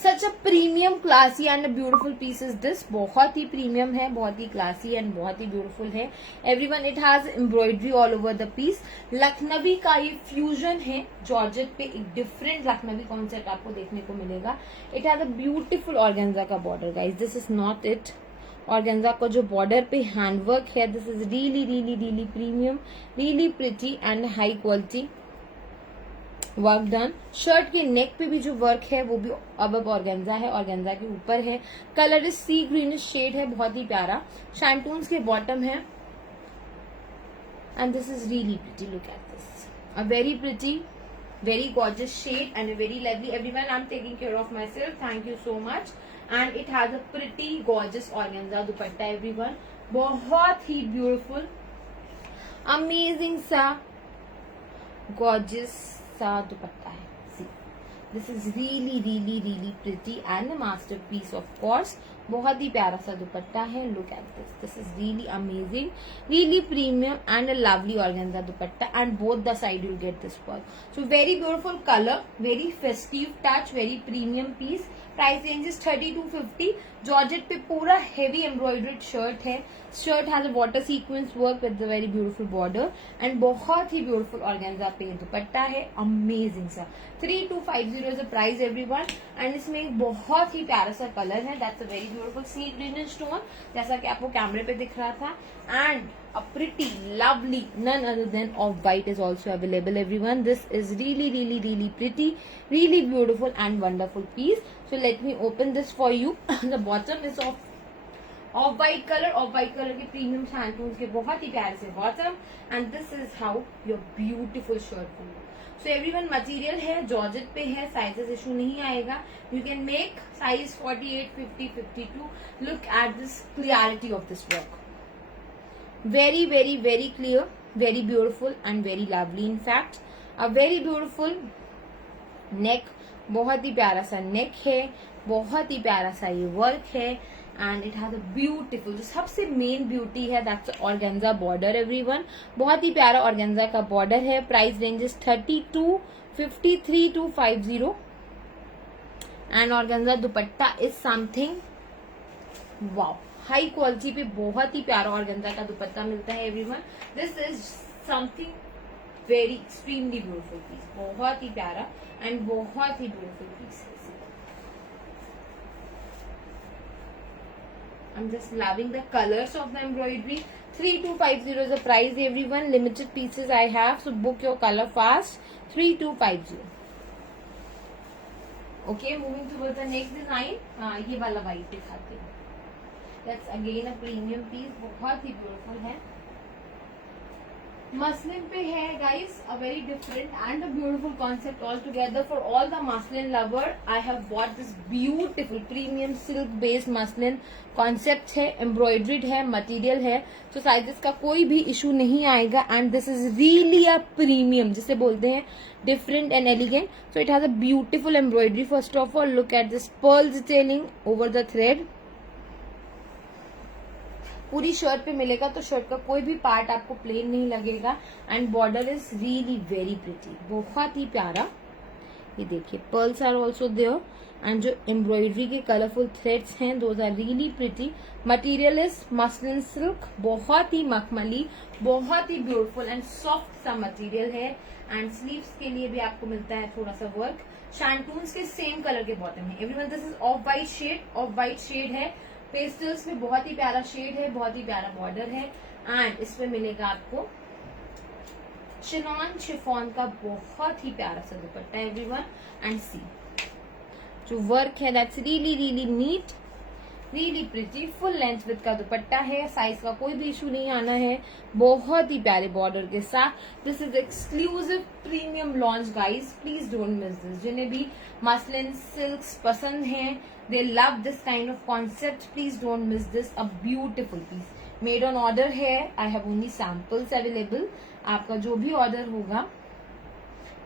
Such a premium, classy and a beautiful piece is this. बहुत ही प्रीमियम है, बहुत ही क्लासी एंड बहुत ही ब्यूटीफुल है. Everyone it has embroidery all over the piece. Lucknowi का ये फ्यूजन है. जॉर्जेट पे एक डिफरेंट लखनवी कॉन्सेप्ट आपको देखने को मिलेगा. It has a beautiful organza का border guys. This is not it. Organza का जो बॉर्डर पे हैंडवर्क है, this is really really really premium, really pretty and high quality work done. Shirt के नेक पे भी जो वर्क है वो भी अब ऑर्गेन्जा है, ऑर्गेन्जा के ऊपर है. Colour is sea greenish shade है, बहुत ही प्यारा. शैंटून्स के बॉटम है and this is really pretty. Look at this. A very pretty, very gorgeous shade and very lovely. Everyone I am taking care of my self. Thank you so much. And it has a pretty gorgeous organza dupatta everyone. बहुत ही ब्यूटिफुल, अमेजिंग सा गॉर्जियस सा दुपट्टा है. See this is really really really pretty and masterpiece of course. बहुत ही प्यारा सा दुपट्टा है. Look at this. This is really amazing, really premium and a lovely organza dupatta and both the side you get this work. So very beautiful colour, very festive touch, very premium piece. Price range is 3250. Georgette पे पूरा हेवी एम्ब्रॉयडर्ड शर्ट है. Shirt has a water sequins work with the very beautiful border and बहुत ही ब्यूटीफुल ऑर्गेन्जा पे दुपट्टा है. अमेजिंग सा. 3250 is the price everyone. And इसमें एक बहुत ही प्यारा सा कलर है. That's a very beautiful sea green stone, जैसा कि आपको कैमरे पे दिख रहा था. And a pretty lovely none other than off white is also available everyone. This is really really really pretty, really beautiful and wonderful piece. So let me open this for you. The bottom is of off white color. Off white color के premium shantoons के बहुत ही प्यारे से bottom and this is how your beautiful shirt will look. So everyone material है, जॉर्जेट पे है, साइजेस इशू नहीं आएगा. You can make size 48, 50, 52. Look at this clarity of this work. Very very very clear, very beautiful and very lovely. In fact a very beautiful neck. बहुत ही प्यारा सा नेक है, बहुत ही प्यारा सा ये वर्क है and it has a beautiful, जो सबसे मेन ब्यूटी है दैट्स ऑर्गेन्जा बॉर्डर एवरीवन. बहुत ही प्यारा ऑर्गेन्जा का बॉर्डर है. Price ranges 3250, 3250 and organza dupatta is something wow. High quality पे बहुत ही प्यारा ऑर्गेन्जा का दुपट्टा मिलता है everyone. This is something very extremely beautiful piece. बहुत ही प्यारा एंड बहुत ही ब्यूटीफुल पीस है. I'm just loving the colors of the embroidery. 3250 is the price everyone. Limited pieces I have, so book your color fast. 3250. Okay, moving towards the next design. ये वाला white दिखाते हैं. That's again a premium piece. बहुत ही beautiful है. मसलिन पे है guys a very different and a beautiful concept altogether for all the muslin lover. I have bought this beautiful premium silk based muslin. Concept है, एम्ब्रॉयडरीड है, मटेरियल है, तो साइजेस का कोई भी इशू नहीं आएगा. And this is really a premium, जिसे बोलते हैं different and elegant. So it has a beautiful embroidery. First of all look at this pearl detailing over the thread. पूरी शर्ट पे मिलेगा, तो शर्ट का कोई भी पार्ट आपको प्लेन नहीं लगेगा. And border is really very pretty, बहुत ही प्यारा. ये देखिए pearls are also there. And जो एम्ब्रॉयडरी के कलरफुल थ्रेड्स हैं those are really pretty. Material is muslin silk, बहुत ही मखमली, बहुत ही ब्यूटीफुल एंड सॉफ्ट सा मटेरियल है. एंड स्लीव्स के लिए भी आपको मिलता है थोड़ा सा वर्क. शैंटून्स के सेम कलर के बॉटम है. Everyone this is off white shade, off white shade है. पेस्टल्स में बहुत ही प्यारा शेड है, बहुत ही प्यारा बॉर्डर है. एंड इसमें मिलेगा आपको शिनॉन शिफॉन का बहुत ही प्यारा सा दुपट्टा एवरीवन. एंड सी जो वर्क है that's really really neat, really pretty. Full length with का दुपट्टा है, साइज का कोई भी इशू नहीं आना है. बहुत ही प्यारे बॉर्डर के साथ. This is exclusive premium launch guys, please don't miss this. जिन्हें भी मसलिन सिल्क्स पसंद हैं, they love this kind of concept, please don't miss this. A beautiful piece made on order है. I have only samples available. आपका जो भी ऑर्डर होगा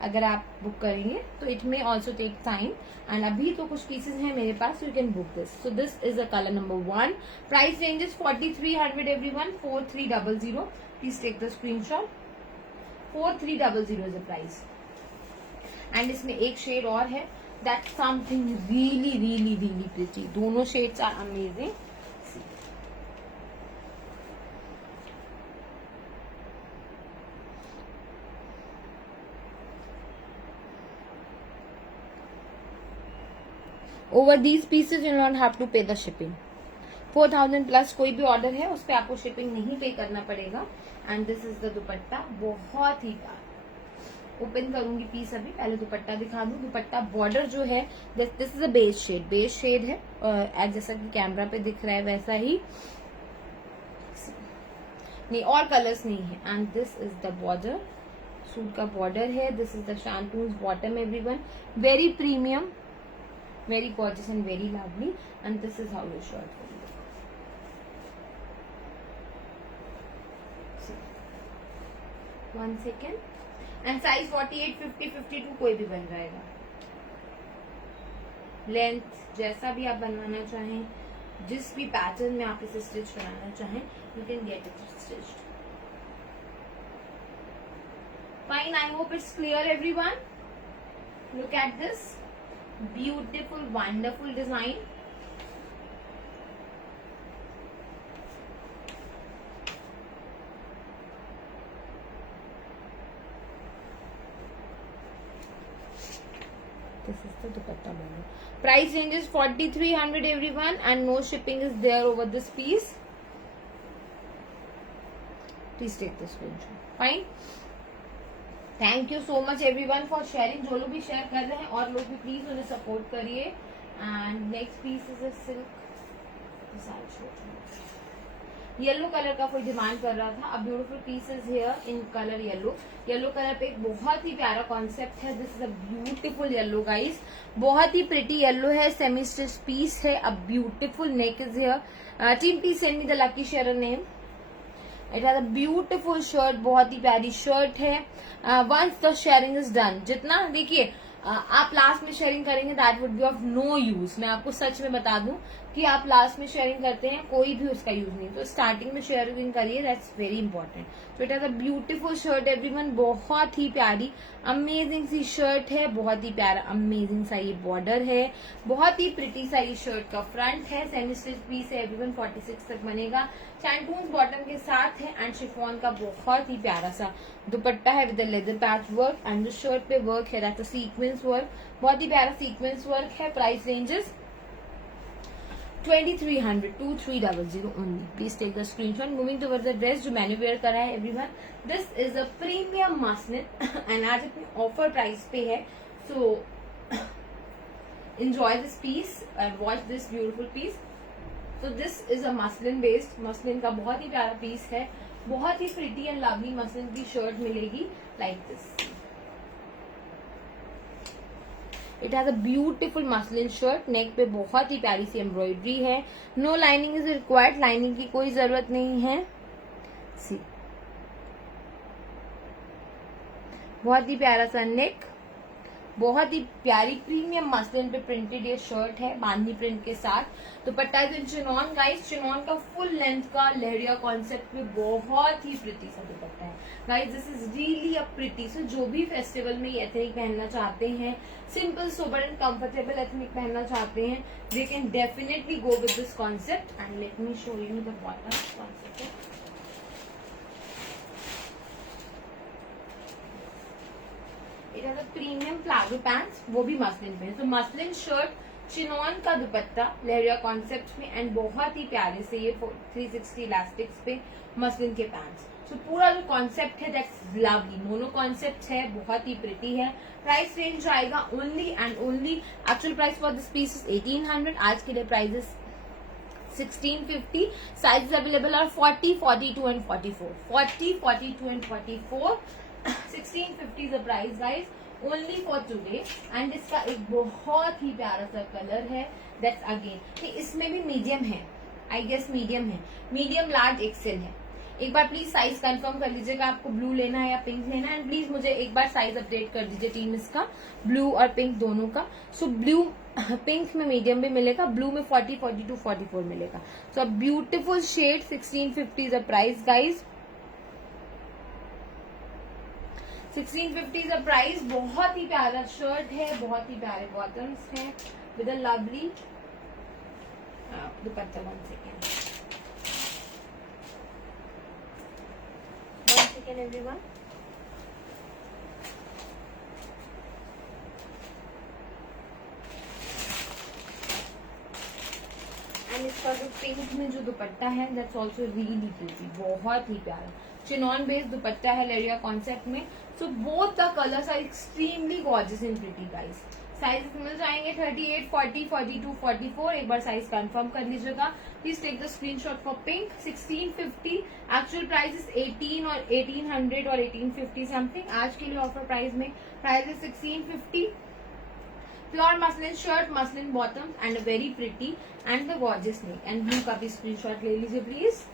अगर आप बुक करेंगे तो it may also take time. And अभी तो कुछ पीसेज हैं मेरे पास, you can book this. So this is a colour number 1. Price range is 4300 everyone, 4300. Please take the screenshot. 4300 is the price. And इसमें एक शेड और है, that's something really really really pretty. दोनों shades are amazing. See. Over these pieces you not have to pay the shipping. 4000 plus कोई भी ऑर्डर है उस पे आपको शिपिंग नहीं पे करना पड़ेगा. And this is the dupatta, बहुत ही प्यारा. ओपन करूंगी पीस अभी, पहले दुपट्टा दिखा दूं. दुपट्टा बॉर्डर जो है this is a beige shade, beige shade है. एज जैसा कि कैमरा पे दिख रहा है वैसा ही नहीं, और कलर्स नहीं है. And this is the border, suit का बॉर्डर है. This is the shantoons bottom everyone. Very premium, very gorgeous and very lovely. And this is how your shirt will look. One second. And size 48, 50, 52 कोई भी बन जाएगा. लेंथ जैसा भी आप बनवाना चाहें, जिस भी पैटर्न में आप इसे स्टिच कराना चाहें, you can get it stitched. Fine, I hope it's clear everyone. Look at this beautiful wonderful design. This is the dupatta model. Price range is 4300 everyone, and no shipping is there over this piece. Please take the screenshot. Fine. Thank you so much everyone for sharing. जो लोग भी शेयर कर रहे हैं और लोग भी प्लीज उन्हें सपोर्ट करिए. And next piece is a silk. Yellow colour का कोई डिमांड कर रहा था. अब beautiful pieces here in colour yellow. Yellow colour पे एक बहुत ही प्यारा कॉन्सेप्ट है. This is a beautiful yellow guys, बहुत ही प्रिटी येलो है. सेमी स्टिच पीस है. A beautiful neck is here. Team please send me the lucky share name. It has a beautiful shirt, बहुत ही प्यारी शर्ट है. Once the sharing is done, जितना देखिए आप लास्ट में शेयरिंग करेंगे that would be of no use. मैं आपको सच में बता दूं कि आप लास्ट में शेयरिंग करते हैं कोई भी उसका यूज नहीं. तो स्टार्टिंग में शेयरिंग करिए, दैट्स वेरी इंपॉर्टेंट. तो it has a beautiful shirt everyone, बहुत ही प्यारी अमेजिंग सी शर्ट है. बहुत ही प्यारा अमेजिंग सा ये बॉर्डर है. बहुत ही प्रिटी सा ये शर्ट का फ्रंट है. सेमी स्टिच पीस है एवरीवन, 46 तक बनेगा. शैंटून्स बॉटम के साथ है. एंड शिफॉन का बहुत ही प्यारा सा दुपट्टा है with leather patch work. And जो शर्ट पे वर्क है दैट्स अ सीक्वेंस वर्क, बहुत ही प्यारा सीक्वेंस वर्क है. Price ranges 2300, 2300 only. Please take the screenshot. Moving towards the dress जो मैंने वेयर करा है everyone. This is a premium muslin and आज अपनी ऑफर प्राइस पे है. So enjoy this piece and watch this beautiful piece. So this is a muslin based, muslin का बहुत ही प्यारा पीस है. बहुत ही प्रिटी एंड लवली मसलिन की शर्ट मिलेगी like this. It has a beautiful muslin shirt. Neck पे बहुत ही प्यारी सी एम्ब्रॉयडरी है. No lining is required. Lining की कोई जरूरत नहीं है. सी, बहुत ही प्यारा सा नेक, बहुत ही प्यारी प्रीमियम मसलिन पे प्रिंटेड ये शर्ट है बांधनी प्रिंट के साथ. दुपट्टा is in chinon guys. Chinon का फुल लेंथ का लहरिया कॉन्सेप्ट में बहुत ही प्रिटी सा दुपट्टा है guys. This is really a pretty. So जो भी फेस्टिवल में ये एथनिक पहनना चाहते हैं, simple sober and comfortable ethnic पहनना चाहते हैं, they can definitely go with this concept. And let me show you the bottom concept. It has a premium palazzo pants, वो भी मसलिन पे. तो मसलिन शर्ट, चिनॉन का दुपट्टा लहरिया कॉन्सेप्ट में, एंड बहुत ही प्यारे से ये 360 इलास्टिक्स पे मसलिन के पैंट्स. तो पूरा जो कॉन्सेप्ट है दैट्स लवली. मोनो कॉन्सेप्ट है, बहुत ही प्रिटी है. प्राइस रेंज आएगा only and only, actual price for this piece is 1800. आज के लिए prices 1650. Sizes available are 40, 42 and 44. 40, 42 and 44. 1650 is the price guys, only for today. And इसका एक बहुत ही प्यारा सा कलर है दैट्स अगेन. इसमें भी मीडियम है, आई गेस मीडियम है, मीडियम लार्ज एक्सेल है. एक बार प्लीज साइज कंफर्म कर लीजिएगा आपको ब्लू लेना है या पिंक लेना है. एंड प्लीज मुझे एक बार साइज अपडेट कर दीजिए टीम इसका, ब्लू और पिंक दोनों का. सो ब्लू पिंक में मीडियम भी मिलेगा, ब्लू में 40, 42, 44 मिलेगा. So beautiful shade. 1650 is the price guys. 1650 is the price. बहुत ही प्यारा शर्ट है, बहुत ही प्यारे बॉटम्स हैं with a lovely dupatta. 1 second everyone. And इसका जो पिंक में जो दुपट्टा है दैट्स ऑल्सो रियली प्रिटी, बहुत ही प्यारा. चिनॉन बेस्ड दुपट्टा है लेरिया कॉन्सेप्ट में. So both the colours are extremely gorgeous and pretty guys. Sizes मिल जाएंगे 38, 40, 42, 44. एक बार साइज कंफर्म कर लीजिएगा. Please take the screenshot for pink. 1650. Actual price is 18 और 1800 और 1850 समथिंग. आज के लिए ऑफर प्राइस में price is 1650. Pure muslin shirt, muslin bottom and a very pretty and the gorgeous neck. And blue का भी स्क्रीनशॉट ले लीजिए please.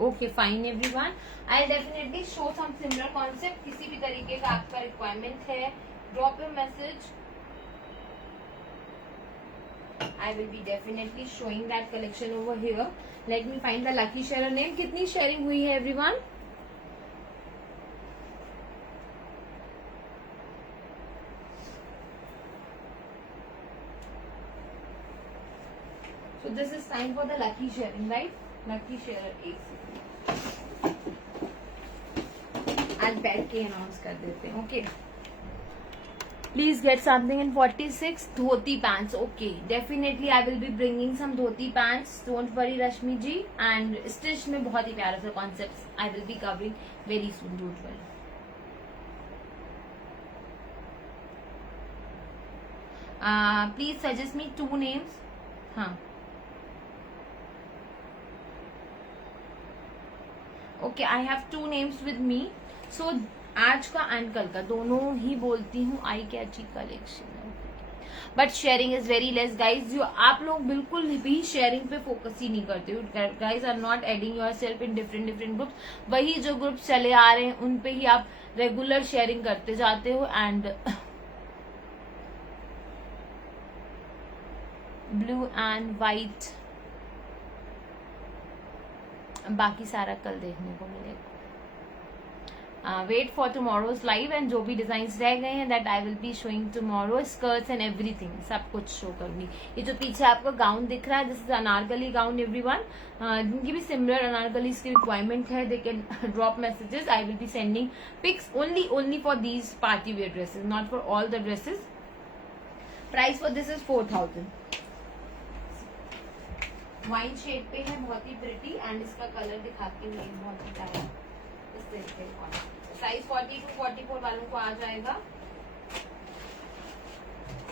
Okay fine everyone. I definitely show some similar concept. किसी भी तरीके का आपका रिक्वायरमेंट है, drop your message. I will be definitely showing that collection over here. Let me find the lucky sharer name. कितनी शेयरिंग हुई है everyone? So this is time for the lucky sharing, right? Lucky sharer एक आज बैठ के अनाउंस कर देते हैं. Okay, please get something in 46. Dhoti pants. Okay, definitely I will be bringing some dhoti pants. Don't worry Rashmi ji. And stitch में बहुत ही प्यारा सा concept I will be covering very soon. Don't worry. Please suggest me 2 names. हाँ, okay, I have 2 names with me. So आज का एंड कल का दोनों ही बोलती हूँ I catchy collection. But sharing is very less guys. जो आप लोग बिल्कुल भी शेयरिंग पे फोकस ही नहीं करते हो guys. Are not adding yourself in different groups. वही जो ग्रुप चले आ रहे हैं उन पे ही आप रेगुलर शेयरिंग करते जाते हो. एंड ब्लू एंड वाइट बाकी सारा कल देखने को मिलेगा. Wait for tomorrow's live. And जो भी डिजाइन्स रह गए हैं that I will be showing tomorrow. Skirts and everything सब कुछ शो करूंगी. ये जो पीछे आपको गाउन दिख रहा है this is Anarkali gown everyone. जिनकी भी सिमिलर अनारकलीज की रिक्वायरमेंट है they can drop messages. I will be sending pics only for these party wear dresses, not for all the dresses. Price for this is 4000. Wine shade पे है, बहुत ही प्रिटी. एंड इसका कलर दिखाती हूँ, बहुत ही प्यारा इस तरीके का. साइज 40 to 44 वालों को आ जाएगा।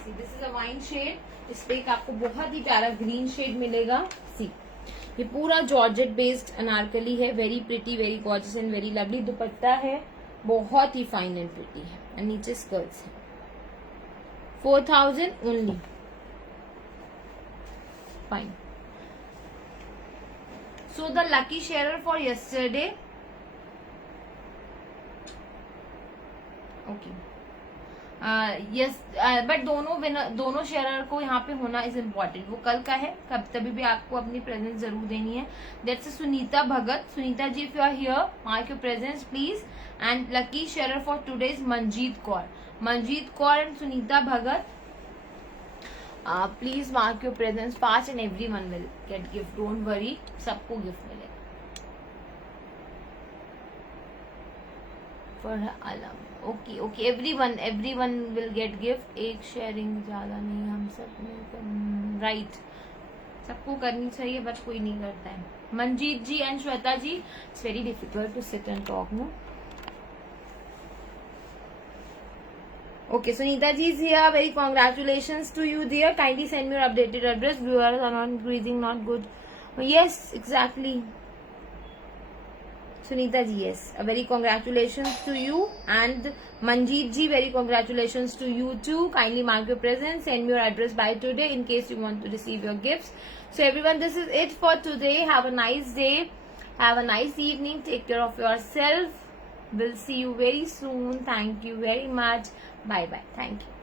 This is a wine shade. इस पे एक आपको बहुत ही प्यारा ग्रीन शेड मिलेगा। सी ये पूरा जॉर्जेट बेस्ड अनारकली है, very pretty, very gorgeous and very lovely. दुपट्टा है बहुत ही फाइन एंड प्रिटी है, एंड नीचे स्कर्ट्स है। 4000 only. Fine. So the lucky sharer for yesterday, okay, yes, but दोनों शेयरर को यहाँ पे होना इज इम्पोर्टेंट। वो कल का है, कब तभी भी आपको अपनी प्रेजेंस जरूर देनी है। That's Sunita Bhagat. Sunita ji, if you are here, mark your presence please. And lucky sharer for today is Manjeet Kaur. Manjeet Kaur and Sunita Bhagat, please mark your presence fast and everyone will get gift, don't worry, सबको गिफ्ट मिलेगा। For Alam, okay okay, everyone will get gift. एक शेयरिंग ज्यादा नहीं, हम सब में राइट, सबको करनी चाहिए बट कोई नहीं करता है। Manjeet ji and Shweta ji, it's very difficult to sit and talk no. Okay, Sunita ji is here. Very congratulations to you, dear. Kindly send me your updated address. Viewers are not increasing, not good. Yes, exactly. Sunita ji, yes. A very congratulations to you. And Manjeet ji, very congratulations to you too. Kindly mark your presence. Send me your address by today in case you want to receive your gifts. So everyone, this is it for today. Have a nice day. Have a nice evening. Take care of yourself. We'll see you very soon. Thank you very much. Bye bye. Thank you.